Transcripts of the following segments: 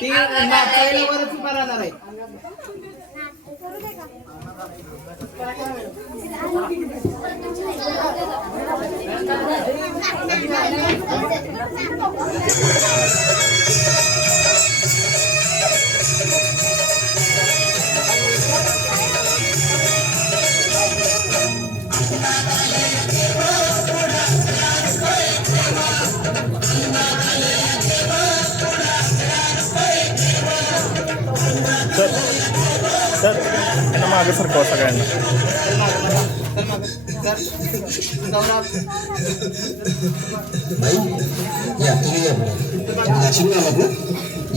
ती नाचायला वरच उभा राहणार आहे. सर त्यांना मागे सरकवा सगळ्यांना. भाई या तुम्ही या पुढे आलात ना,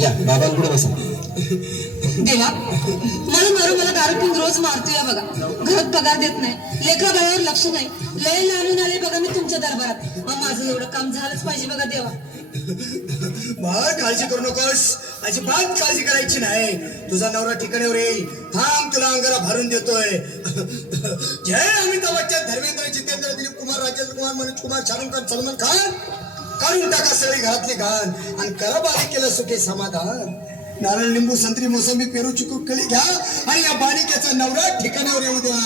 या बाबांपुढे बसा. देवा मला मारू, मला दारू पिऊन रोज मारतोय बघा. घरात पगार देत नाही, लेकरा बाळावर लक्ष नाही. लय लांबून आले बघा मी तुमच्या दरबारात. माझं एवढं काम झालंच पाहिजे बघा देवा. बाळ काळजी करू नकोस, अजिबात काळजी करायची नाही. तुझा नवरा ठिकाणीवर येईल. थांब, तुला अंगाला भरून देतोय. जय अमिताभ बच्चन, धर्मेंद्र, जितेंद्र, दिलीप कुमार, राजेंद्र कुमार, मनोज कुमार, शाहरुख खान, सलमान खान, काढून टाका सगळी घरातली घाण आणि करा बारीक केलं सुखे समाधान. नारळ, लिंबू, संत्री, मोसंबी, पेरू, चिकू, कळी घ्या आणि या बालिकेचा नवरा ठिकाणावर येऊ द्या.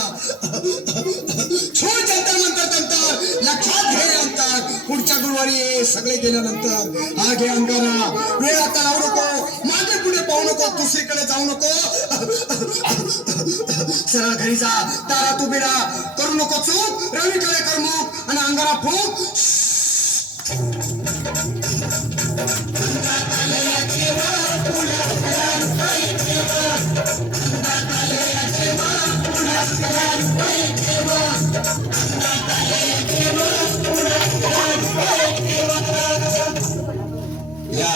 छो जंतर मंतर तंतर, लक्षात घे अंतर. पुढच्या गुरुवारी सगळे गेल्यानंतर हा घे अंगारा. वेळ आता लावू नको, मागे पुढे पाहू नको, दुसरीकडे जाऊ नको. सरळ घरी जा, दारात उभी राहा, करू नको चूक. रवीकडे कर मुख आणि अंगारा फूक. या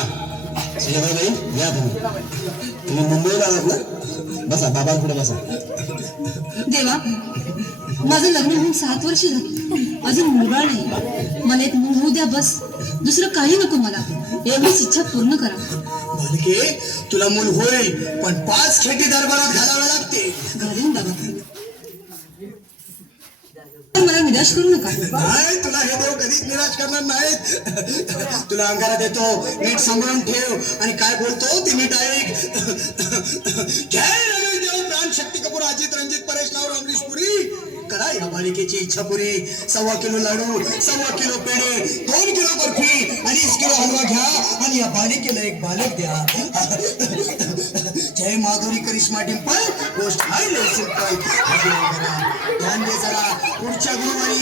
श्रीभाई, या तुम्ही मुंबईला आलात ना, बसा बाबांपुढे बसा. देवा माझं लग्न होऊन 7 वर्ष झाली, अजून मुलगा नाही. मला एक मूल होऊ द्या बस, दुसरं काही नको मला. एवढीच इच्छा पूर्ण करा. बालके, तुला मूल होईल, पण 5 खेटी दरबारात घालावे लागते. घालीन बाबा, मला निराश करू नका. नाही, तुला हे देव कधीच निराश करणार नाहीत. तुला अंगारा देतो, नीट सांभाळून ठेव आणि काय बोलतो ते नीट ऐक. जय रमेश देव, प्राण, शक्ती कपूर, अजित, रंजित, परेश नावर, अमरीश पुरी, करा या बालिकेची इच्छा पुरी. 1.25 किलो लाडू, 1.25 किलो पेढे, 2 किलो बर्फी, 2.5 किलो हलवा घ्या आणि या बालिकेला एक बालक द्या. जय माधुरी, करिश्मा, डिंपल, गोष्ट हाय लय सिंपल. ध्यान दे जरा, पुढच्या गुरुवारी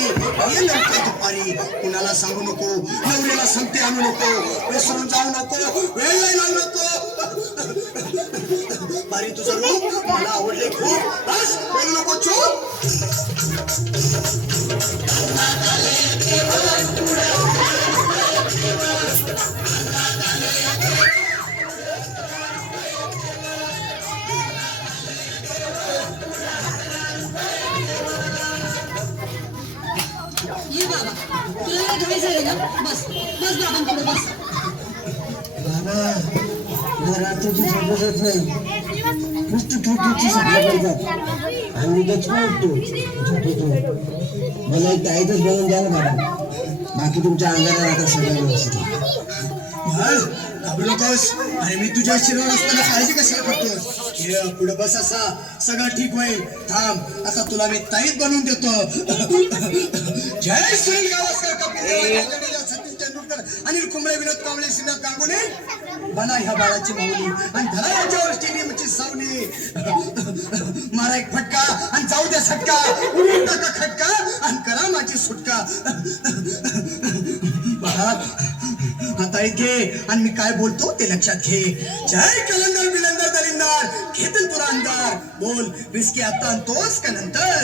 ये लवकर दुपारी. कुणाला सांगू नको, नवऱ्याला संगती आणू नको, विसरून जाऊ नको, वेळ लावू नको. बारी तुझं रूप मला आवडले खूप, बस बोलू नको चूप. ये बाबा, तुला घाई झाली ना, बस बस बाबांकडे बस. बाबा घरात तुझी समजत नाही, नुसतं ठोकीची सगळं करतात आणि मला एक ताईतच बनवून द्या ना बाबा. बाकी तुमच्या अंगाला राहतात सगळं व्यवस्थित. घाबरू नकोस, अरे मी तुझ्या शिरवर असताना काळजी कशाला करतोस. पुढे बस, असा सगळं ठीक होईल. थांब, आता तुला मी ताईत बनवून देतो. जय सुनील गावस्कर, कपिल देव, सचिन तेंडुलकर, अनिल कुंबळे, विनोद कांबळे, श्रीनाथ गांगुली, बना ह्या बाळाची माऊली आणि धरा याच्यावर स्टेडियमची सावली. मारा एक फटका आणि जाऊ द्या सटका, उडून टाका खटका आणि करा माझी सुटका. आता घे आणि मी काय बोलतो ते लक्षात घे. जय कलंदर, बिलंदर, दलिंदर, घेतील तुला अंधार. बोल, विस्की आता आणतोस का नंतर.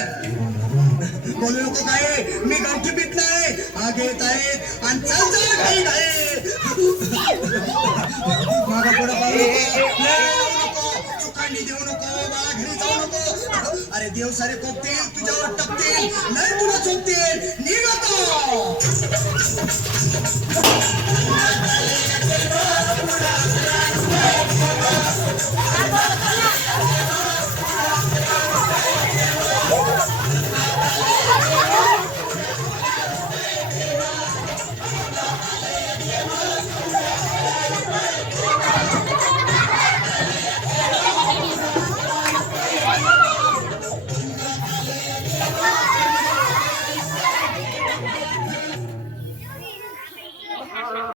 बोलू नको काय, मी गावठी पीत नाही, हा घेत आहेत आणि चल चल काही आहे. मागा पुढे पाहू नको, चुकांनी देऊ नको, बाळा घरी जाऊ नको. अरे देव सारे कोपतील, तुझ्यावर टपतील, नाही तुला चोपतील. निघ आता.